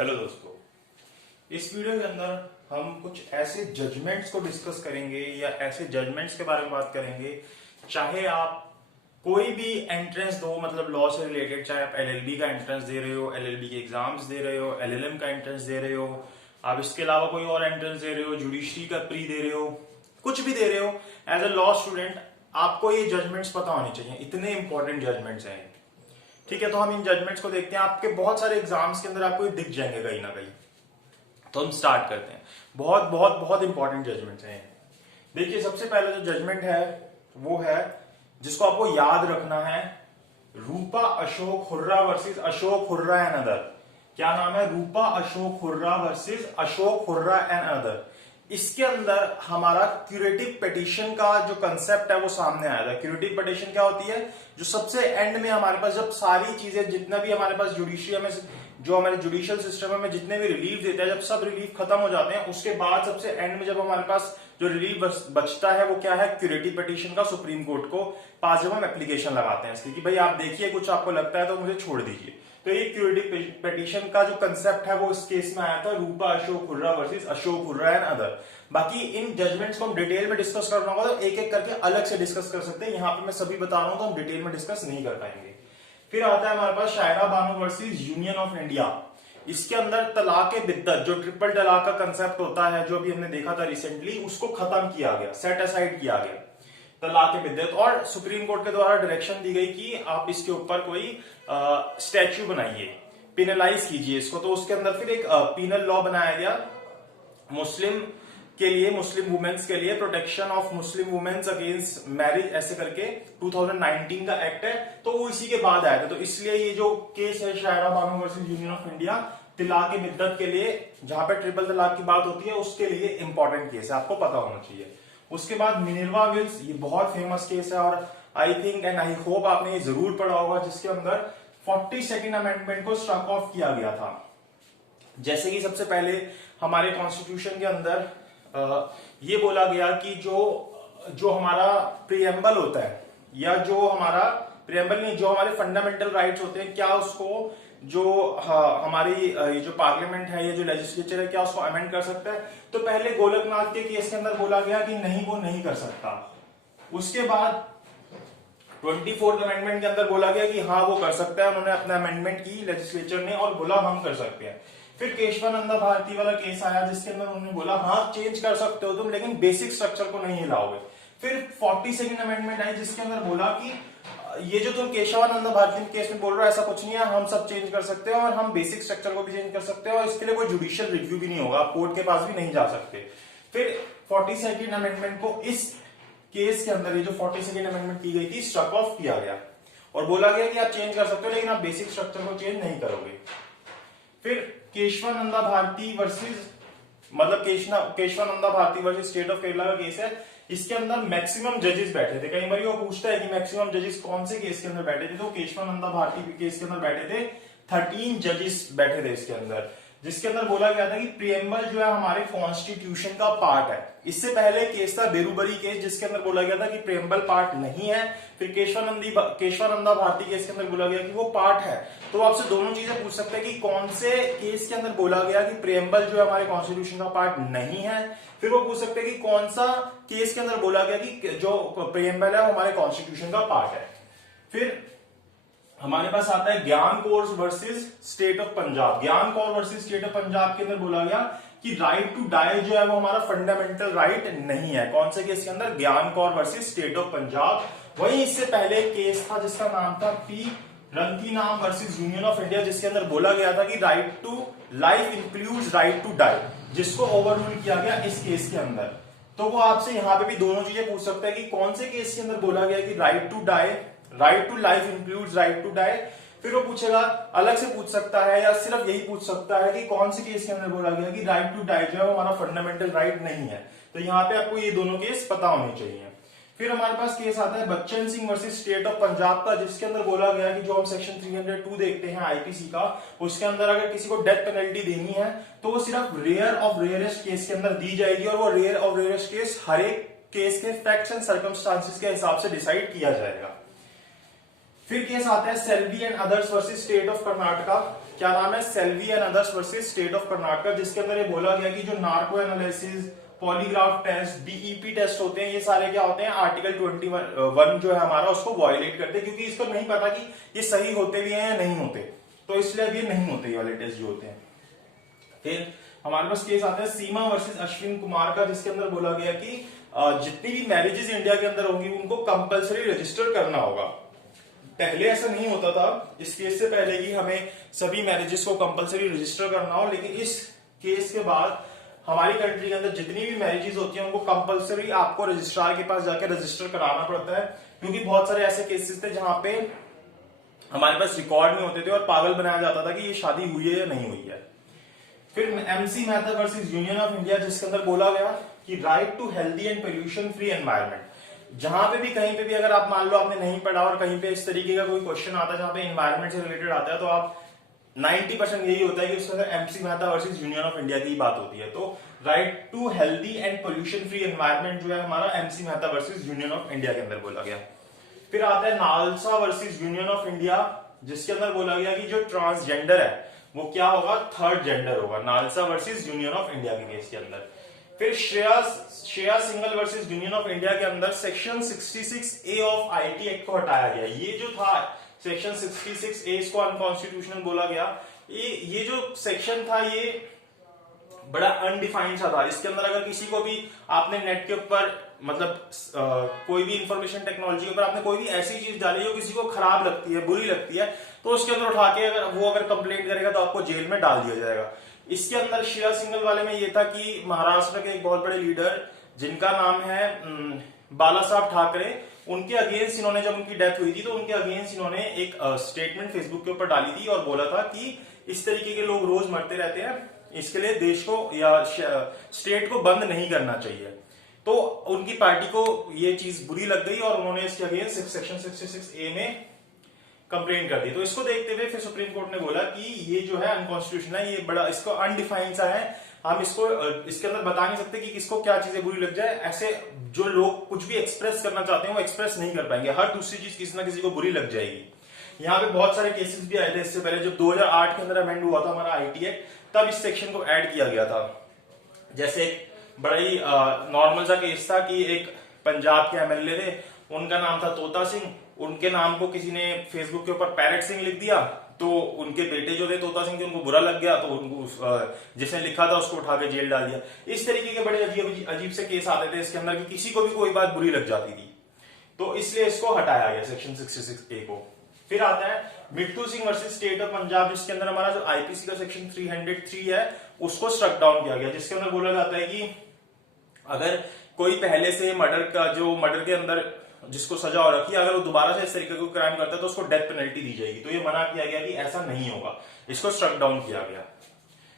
Hello दोस्तों, इस video के अंदर हम कुछ ऐसे जजमेंट्स को डिस्कस करेंगे या ऐसे जजमेंट्स के बारे में बात करेंगे। चाहे आप कोई भी एंट्रेंस दो, मतलब लॉ से रिलेटेड, चाहे आप एलएलबी का एंट्रेंस दे रहे हो, एलएलबी के एग्जाम्स दे रहे हो, एलएलएम का एंट्रेंस दे रहे हो, आप इसके अलावा कोई और एंट्रेंस दे रहे हो, जुडिशरी का प्री दे रहे हो, कुछ भी दे रहे हो, एज अ लॉ स्टूडेंट आपको ये जजमेंट्स पता होने चाहिए। इतने इंपॉर्टेंट जजमेंट्स हैं। ठीक है, तो हम इन जजमेंट्स को देखते हैं। आपके बहुत सारे एग्जाम्स के अंदर आपको ये दिख जाएंगे कहीं ना कहीं। तो हम स्टार्ट करते हैं। बहुत बहुत बहुत इंपॉर्टेंट जजमेंट्स हैं। देखिए, सबसे पहले जो जजमेंट है वो है, जिसको आपको याद रखना है, Rupa Ashok Hurra versus Ashok Hurra and other. क्या नाम है? Rupa Ashok Hurra versus Ashok Hurra and other. इसके अंदर हमारा क्यूरेटिव पिटीशन का जो कंसेप्ट है वो सामने आया था। क्यूरेटिव पिटीशन क्या होती है? जो सबसे एंड में हमारे पास जब सारी चीजें, जितना भी हमारे पास जुडिशियल में, जो हमारे जुडिशियल सिस्टम में जितने भी रिलीफ देते हैं, जब सब रिलीफ खत्म हो जाते हैं, उसके बाद सबसे एंड में जब हमारे पास जो रिलीफ बचता है वो क्या है? क्यूरेटिव पिटीशन का सुप्रीम कोर्ट को पास जब हम एप्लीकेशन लगाते हैं इसकी कि भाई आप देखिए कुछ आपको लगता है तो मुझे छोड़ दीजिए। तो ये क्यूरेटिव पिटीशन का जो कंसेप्ट है वो इस केस में आया था, Rupa Ashok Hurra versus Ashok Hurra and other. बाकी इन जजमेंट्स को हम डिटेल में डिस्कस करना होगा तो एक एक करके अलग से डिस्कस कर सकते हैं। यहाँ पे मैं सभी बता रहा हूं तो हम डिटेल में डिस्कस नहीं कर पाएंगे। फिर आता है हमारे पास Shayara Bano versus union of India. इसके अंदर तलाक बिद्दत, जो ट्रिपल तलाक का कंसेप्ट होता है, जो अभी हमने देखा था रिसेंटली, उसको खत्म किया गया, सेट असाइड किया गया तलाक बिद्दत। और सुप्रीम कोर्ट के द्वारा डायरेक्शन दी गई कि आप इसके ऊपर कोई स्टैच्यू बनाइए, पिनलाइज कीजिए इसको। तो उसके अंदर फिर एक पीनल लॉ बनाया गया मुस्लिम के लिए, मुस्लिम वुमेन्स के लिए, protection of Muslim women's against marriage, ऐसे करके 2019 का एक्ट है। तो वो इसी के बाद आया था। तो इसलिए ये जो केस है Shayara Bano versus union of India, तलाक बिद्दत के लिए, जहां पे ट्रिपल तलाक की बात होती है, उसके लिए इंपॉर्टेंट केस है, आपको पता होना चाहिए। उसके बाद मिनर्वा विल्स, ये बहुत फेमस केस है और I think and I hope आपने ये जरूर पढ़ा होगा, जिसके अंदर 42nd अमेंडमेंट को स्ट्रक ऑफ किया गया था। जैसे कि सबसे पहले हमारे कॉन्स्टिट्यूशन के अंदर ये बोला गया कि जो हमारा प्रीएम्बल होता है, या जो हमारा प्रीएम्बल नहीं, जो हमारे फंडामेंटल राइट्स होते हैं, क्या उसको जो हमारी ये जो पार्लियामेंट है, ये जो लेजिस्लेचर है, क्या उसको अमेंड कर सकता है? तो पहले गोलकनाथ के केस के अंदर बोला गया कि नहीं, वो नहीं कर सकता। उसके बाद 24th अमेंडमेंट के अंदर बोला गया कि हाँ वो कर सकता है। उन्होंने अपना अमेंडमेंट की लेजिस्लेचर ने और बोला हम कर सकते हैं। फिर केशवानंदा भारती वाला केस आया, जिसके अंदर उन्होंने बोला हाँ चेंज कर सकते हो तुम, लेकिन बेसिक स्ट्रक्चर को नहीं हिलाओगे। फिर 42nd अमेंडमेंट आई, जिसके अंदर बोला कि ये जो तुम केशवानंदा भारती केस में बोल रहे हो ऐसा कुछ नहीं है, हम सब चेंज कर सकते हैं और हम बेसिक स्ट्रक्चर को भी चेंज कर सकते हैं और इसके लिए कोई जुडिशियल रिव्यू भी नहीं होगा, आप कोर्ट के पास भी नहीं जा सकते। फिर 42nd अमेंडमेंट को इस केस के अंदर, ये जो 42nd अमेंडमेंट की गई थी, स्ट्रक ऑफ किया गया और बोला गया कि आप चेंज कर सकते हो लेकिन आप बेसिक स्ट्रक्चर को चेंज नहीं करोगे। फिर केशवानंदा भारती वर्सेस, मतलब Kesavananda Bharati versus state of Kerala का केस है। इसके अंदर मैक्सिमम जजेस बैठे थे। कई बार वो पूछता है कि मैक्सिमम जजेस कौन से केस के अंदर बैठे थे, तो केशवानंदा भारती केस के अंदर बैठे थे 13 जजेस बैठे थे इसके अंदर, जिसके अंदर बोला गया था कि प्रीएम्बल जो है हमारे कॉन्स्टिट्यूशन का पार्ट है। इससे पहले केस था बेरुबरी केस, जिसके अंदर बोला गया था कि प्रीएम्बल पार्ट नहीं है। फिर केशवानंदा भारती केस के अंदर बोला गया कि वो पार्ट है। तो आपसे दोनों चीजें पूछ सकते हैं कि कौन से केस के अंदर बोला गया कि प्रीएम्बल जो है हमारे कॉन्स्टिट्यूशन का पार्ट नहीं है। फिर वो पूछ सकते हैं कि कौन सा केस के अंदर बोला गया कि जो प्रीएम्बल है वो हमारे कॉन्स्टिट्यूशन का पार्ट है। फिर हमारे पास आता है Gyan Kaur versus state of Punjab. Gyan Kaur versus state of Punjab के अंदर बोला गया कि राइट टू डाई जो है वो हमारा फंडामेंटल राइट नहीं है। कौन से केस के अंदर? Gyan Kaur versus state of Punjab. वहीं इससे पहले केस था जिसका नाम था P Rathinam versus union of India, जिसके अंदर बोला गया था कि right to life includes right to die, जिसको ओवररूल किया गया इस केस के अंदर। तो वो आपसे यहाँ पे भी दोनों चीजें पूछ सकता है कि कौन से केस के अंदर बोला गया कि right to die, right to life includes right to die. फिर वो पूछेगा, अलग से पूछ सकता है या सिर्फ यही पूछ सकता है कि कौन से केस के अंदर बोला गया कि राइट टू डाई जो है वो हमारा फंडामेंटल राइट नहीं है। तो यहाँ पे आपको ये दोनों केस पता होने चाहिए। फिर हमारे पास केस आता है Bachchan Singh versus state of Punjab का, जिसके अंदर बोला गया कि जो हम सेक्शन 302 देखते हैं आईपीसी का, उसके अंदर अगर किसी को डेथ पेनल्टी देनी है तो वो सिर्फ रेयर ऑफ रेयरेस्ट केस के अंदर दी जाएगी और वो रेयर ऑफ रेयरेस्ट केस हर एक केस के फैक्ट्स एंड सर्कमस्टांसिस के हिसाब से डिसाइड किया जाएगा। फिर केस आता है Selvi and others versus state of Karnataka. क्या नाम है, Selvi and others versus state of Karnataka, जिसके अंदर ये बोला गया कि जो narco analysis, polygraph test, BEP test होते हैं, ये सारे क्या होते हैं, आर्टिकल 21 जो है हमारा उसको वायलेट करते हैं, क्योंकि इसको नहीं पता कि ये सही होते भी हैं या नहीं होते, तो इसलिए अब ये नहीं होते ये वाले टेस्ट जो होते हैं। फिर हमारे पास केस आता है सीमा वर्सेस अश्विन कुमार का, जिसके अंदर बोला गया कि जितनी भी मैरिजेस इंडिया के अंदर होंगी उनको कंपलसरी रजिस्टर करना होगा। पहले ऐसा नहीं होता था, इस केस से पहले कि हमें सभी मैरिजेस को कंपलसरी रजिस्टर करना हो, लेकिन इस केस के बाद हमारी कंट्री के अंदर जितनी भी मैरिजेस होती हैं उनको कंपलसरी आपको रजिस्ट्रार के पास जाकर रजिस्टर कराना पड़ता है, क्योंकि बहुत सारे ऐसे केसेस थे जहां पे हमारे पास रिकॉर्ड नहीं होते थे और पागल बनाया जाता था कि ये शादी हुई है या नहीं हुई है। फिर MC Mehta versus union of India, जिसके अंदर बोला गया कि right to healthy and pollution free environment, जहां पे भी कहीं पे भी अगर आप मान लो आपने नहीं पढ़ा और कहीं पे इस तरीके का कोई क्वेश्चन आता है जहां पे एनवायरमेंट से रिलेटेड आता है, तो आप 90% यही होता है कि उसके अंदर MC Mehta versus union of India की बात होती है। तो right to healthy and pollution free environment जो है हमारा MC Mehta versus union of India के अंदर बोला गया। फिर आता है NALSA versus union of India, जिसके अंदर बोला गया कि जो ट्रांसजेंडर है वो क्या होगा, थर्ड जेंडर होगा, NALSA versus union of India के केस के अंदर। फिर Shreya single versus union of India के अंदर section 66A of IT act को हटाया गया। ये जो था सेक्शन 66A, इसको अनकॉन्स्टिट्यूशनल बोला गया। ये जो सेक्शन था ये बड़ा अनडिफाइंड सा था। इसके अंदर अगर किसी को भी आपने नेट के ऊपर मतलब कोई भी इंफॉर्मेशन टेक्नोलॉजी के ऊपर आपने कोई भी ऐसी चीज डाली जो किसी को खराब लगती है, बुरी लगती है, तो उसके अंदर उठा के अगर कंप्लेंट करेगा तो आपको जेल में डाल दिया जाएगा। इसके अंदर श्रेया सिंगल वाले में ये था कि महाराष्ट्र के एक बहुत बड़े लीडर जिनका नाम है बाला साहब ठाकरे, उनके अगेंस्ट इन्होंने, जब उनकी डेथ हुई थी तो उनके अगेंस्ट इन्होंने एक स्टेटमेंट फेसबुक के ऊपर डाली थी और बोला था कि इस तरीके के लोग रोज मरते रहते हैं, इसके लिए देश को या स्टेट को बंद नहीं करना चाहिए। तो उनकी पार्टी को ये चीज बुरी लग गई और उन्होंने इसके अगेंस्ट सेक्शन 66A में कंप्लेंट कर दी। तो इसको देखते हुए फिर सुप्रीम कोर्ट ने बोला कि ये जो है अनकॉन्स्टिट्यूशनल है, ये बड़ा इसको अनडिफाइंड सा है, हम इसको इसके अंदर बता नहीं सकते कि किसको क्या चीजें बुरी लग जाए। ऐसे जो लोग कुछ भी एक्सप्रेस करना चाहते हैं वो एक्सप्रेस नहीं कर पाएंगे, हर दूसरी चीज किसी ना किसी को बुरी लग जाएगी। यहाँ पे बहुत सारे केसेस भी आए थे इससे पहले, जब 2008 के अंदर अमेंड हुआ था हमारा आईटी एक्ट, तब इस सेक्शन को ऐड किया गया था। जैसे एक बड़ा ही नॉर्मल सा केस था कि एक पंजाब के एमएलए थे, उनका नाम था तोता सिंह, उनके नाम को किसी ने फेसबुक के ऊपर पैरट सिंह लिख दिया, तो उनके बेटे जो थे तोता सिंह थे उनको बुरा लग गया, तो उनको जिसने लिखा था उसको उठा के जेल डाल दिया। इस तरीके के बड़े अजीब से केस आते थे इसके अंदर कि किसी को भी कोई बात बुरी लग जाती थी, तो इसलिए इसको हटाया गया सेक्शन 66A को। फिर आता है Mittu Singh versus state of Punjab, जिसके अंदर हमारा जो आईपीसी का सेक्शन 303 है उसको स्ट्रक डाउन किया गया, जिसके अंदर बोला जाता है कि अगर कोई पहले से मर्डर के अंदर जिसको सजा हो रखी है, अगर वो दोबारा से इस तरीके का क्राइम करता है तो उसको डेथ पेनल्टी दी जाएगी। तो ये मना किया गया कि ऐसा नहीं होगा, इसको स्ट्रक डाउन किया गया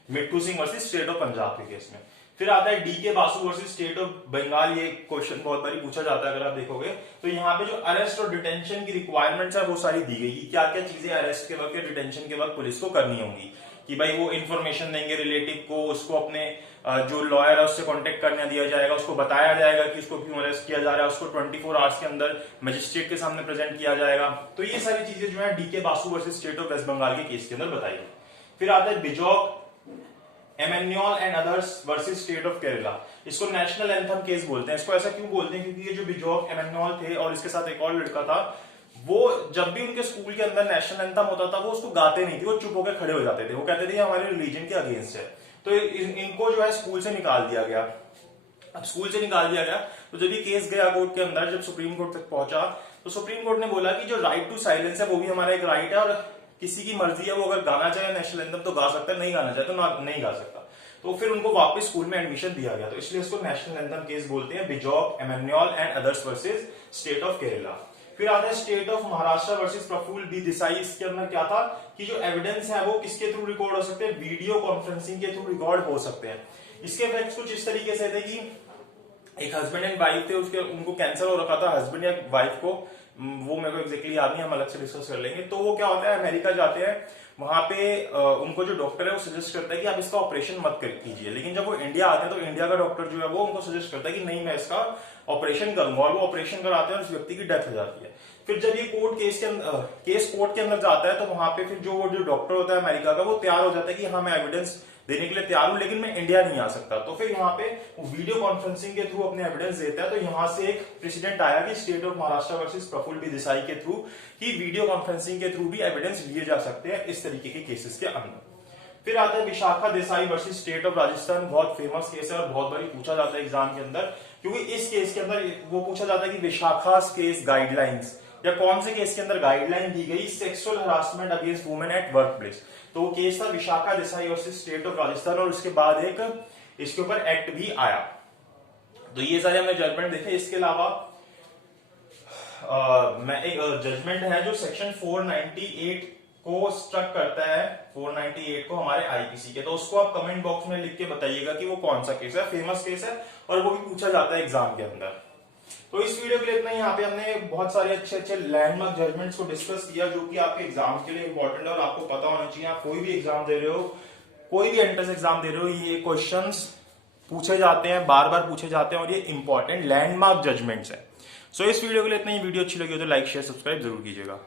Mittu Singh versus state of Punjab के केस में। फिर आता है D K Basu versus state of Bengal. ये क्वेश्चन बहुत बारी पूछा जाता है, अगर आप देखोगे तो यहाँ पे जो अरेस्ट और डिटेंशन की रिक्वायरमेंट्स है वो सारी दी गई कि क्या क्या चीजें अरेस्ट के वक्त, डिटेंशन के वक्त पुलिस को करनी होंगी, कि भाई वो इन्फॉर्मेशन देंगे रिलेटिव को, उसको अपने जो लॉयर है उससे कांटेक्ट करने दिया जाएगा, उसको बताया जाएगा कि उसको क्यों अरेस्ट किया जा रहा है, उसको 24 आवर्स के अंदर मजिस्ट्रेट के सामने प्रेजेंट किया जाएगा। तो ये सारी चीजें जो है D K Basu versus state of West Bengal के केस के अंदर बताई गई। फिर आता है Bijoe एमेन्योल and others versus state of Kerala. इसको नेशनल एंथम केस बोलते हैं। इसको ऐसा क्यों बोलते हैं, क्योंकि ये जो बिजॉक एमेन्योल थे और इसके साथ एक और लड़का था, वो जब भी उनके स्कूल के अंदर नेशनल एंथम होता था वो उसको गाते नहीं थे, वो चुप होकर खड़े हो जाते थे, वो कहते थे हमारे रिलीजन के अगेंस्ट है। तो इनको जो है स्कूल से निकाल दिया गया। अब स्कूल से निकाल दिया गया तो जब ये केस गया कोर्ट के अंदर, जब सुप्रीम कोर्ट तक पहुंचा तो सुप्रीम कोर्ट ने बोला कि जो राइट टू साइलेंस है वो भी हमारा एक राइट है, और किसी की मर्जी है, वो अगर गाना चाहे नेशनल एंथम तो गा सकता है, नहीं गाना चाहे तो नहीं गा सकता। तो फिर उनको वापस स्कूल में एडमिशन दिया गया, तो इसलिए इसको नेशनल एंथम केस बोलते हैं, Bijoe एमेन्योल and others versus state of Kerala. फिर आता है state of Maharashtra versus Prafulla B Desai. इसके अंदर क्या था कि जो एविडेंस है वो किसके थ्रू रिकॉर्ड हो सकते हैं, वीडियो कॉन्फ्रेंसिंग के थ्रू रिकॉर्ड हो सकते हैं। इसके इफेक्ट्स कुछ इस तरीके से थे कि एक हस्बैंड एंड वाइफ थे, उनको कैंसर हो रखा था, हस्बैंड या वाइफ को, वो मेरे को एग्जैक्टली याद नहीं, हम अलग से डिस्कस कर लेंगे। तो वो क्या होता है, अमेरिका जाते हैं, वहां पे उनको जो डॉक्टर है वो सजेस्ट करता है कि आप इसका ऑपरेशन मत कीजिए, लेकिन जब वो इंडिया आते हैं तो इंडिया का डॉक्टर जो है वो उनको सजेस्ट करता है कि नहीं मैं इसका ऑपरेशन करूंगा, और वो ऑपरेशन कराते हैं और उस व्यक्ति की डेथ हो जाती है। फिर जब ये केस कोर्ट के अंदर जाता है तो वहां पे फिर जो डॉक्टर होता है अमेरिका का वो तैयार हो जाता है कि हाँ मैं एविडेंस देने के लिए तैयार हूं लेकिन मैं इंडिया नहीं आ सकता। तो फिर यहाँ पे वो वीडियो कॉन्फ्रेंसिंग के थ्रू अपने एविडेंस देता है। तो यहाँ से एक प्रेसिडेंट आया कि state of Maharashtra versus Prafulla B Desai के थ्रू कि वीडियो कॉन्फ्रेंसिंग के थ्रू भी एविडेंस लिए जा सकते हैं इस तरीके के केसेस के अंदर। फिर आता है Vishakha Desai versus state of Rajasthan, बहुत फेमस केस है और बहुत बार पूछा जाता है एग्जाम के अंदर, क्योंकि इस केस के अंदर वो पूछा जाता है कि विशाखा केस गाइडलाइंस या कौन से केस के अंदर गाइडलाइन दी गई sexual harassment against women at work place. तो वो केस था Vishakha Desai versus state of Rajasthan और उसके बाद एक इसके ऊपर एक्ट भी आया। तो ये सारे हमने जजमेंट देखे। इसके अलावा मैं एक जजमेंट है जो सेक्शन 498 को स्ट्रक करता है, 498 को हमारे आईपीसी के, तो उसको आप कमेंट बॉक्स में लिख के बताइएगा कि वो कौन सा केस है, फेमस केस है और वो भी पूछा जाता है एग्जाम के अंदर। तो इस वीडियो के लिए इतना ही। यहाँ पे हमने बहुत सारे अच्छे अच्छे लैंडमार्क जजमेंट्स को डिस्कस किया जो कि आपके एग्जाम के लिए इंपॉर्टेंट है और आपको पता होना चाहिए। आप कोई भी एग्जाम दे रहे हो, कोई भी एंट्रेंस एग्जाम दे रहे हो, ये क्वेश्चंस पूछे जाते हैं, बार बार पूछे जाते हैं और ये इंपॉर्टेंट लैंडमार्क जजमेंट्स है। सो इस वीडियो के लिए इतना ही। वीडियो अच्छी लगी हो तो लाइक शेयर सब्सक्राइब जरूर कीजिएगा।